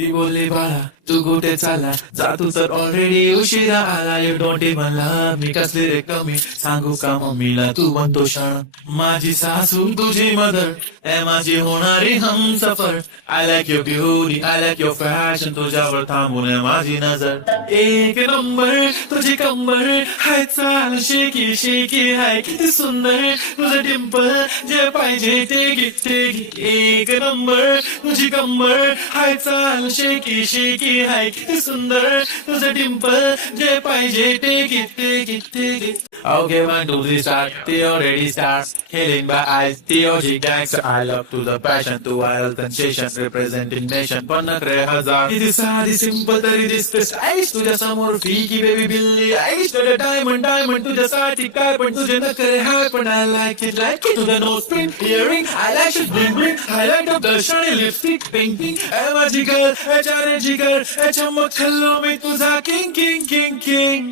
ती बोलली बाळा तू कुठे चालला जा तू तर ऑलरेडी उशिरा आला यू डोंट इवन लव्ह मी कसली रे कमी सांगू का मम्मीला तू बनतो शाण माझी सासू तुझी मदर ए माझी होणारी Humsafar I like your beauty I like your fashion तुझ्यावर थांबून आहे माझी नजर एक नंबर तुझी कंबर हाय चाल शेकी शेकी हाय किती सुंदर तुझं डिंपल जे पाहिजे ते घे ते घे एक नंबर तुझी कंबर हाय चाल शेकी शेकी हाय किती सुंदर तुझं डिंपल जे पाहिजे ते घे ते घे ते घे Okay, 1, 2, 3, start. The already starts. Hitting by eyes. The OG gangster. I love to the passion. To wild sensation. Representing nation. Panakre hazar. It is साधी simple तरी दिसते स्टाईश तुझ्या समोर फिकी बेबी बिल्ली आईश तुझ्या डायमंड डायमंड तुझ्यासाठी काय पण तुझे नखरे हाय पण I like it तुझं nose print earring I like it bling bling highlight of दर्शनी लिपस्टिक पिंक पिंक ए माझी गर्ल ए चारे जिगर ए चमक छल्लो मी तुझा किंग किंग किंग किंग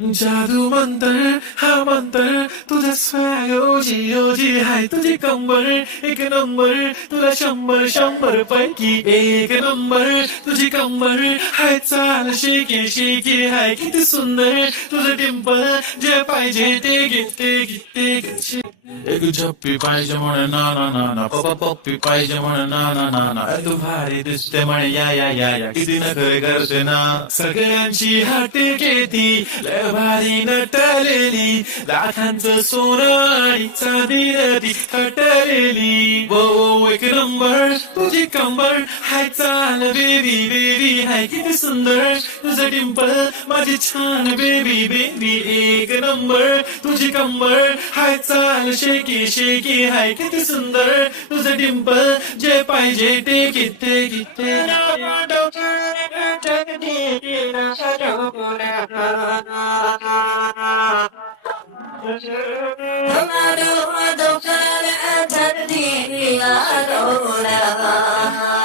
जादू मंतर हा मंतर तुझा स्वॅग ओजी ओजी हाय तुझी कंबर एक नंबर तुला 100 पैकी एक नंबर तुझी कंबर हाय चाल शेकी शेकी हाय किती सुंदर तुझं डिंपल जे पाहिजे ते घे ते घे ते घे एक झप्पी पाहिजे म्हणे ना ना ना ना पप्पा पप्पी पाहिजे म्हणे ना ना ना ना तू भारी दिसते म्हणे या या या या किती नखरे करते ना सगळ्यांची हाटे घेती लय भारी नटलेली लाखांचं सोनं आणि चांदी नदी हटलेली वो एक नंबर तुझी कंबर हाय चाल बेबी बेबी हाय किती सुंदर तुझं डिंपल माझी छान बेबी बेबी एक नंबर तुझी कंबर हाय चाल शेकी शेकी हाय किती सुंदर तुझं डिंपल जे पाहिजे ते किती किती Hãy subscribe cho kênh Ghiền Mì Gõ để không bỏ lỡ những video hấp dẫn.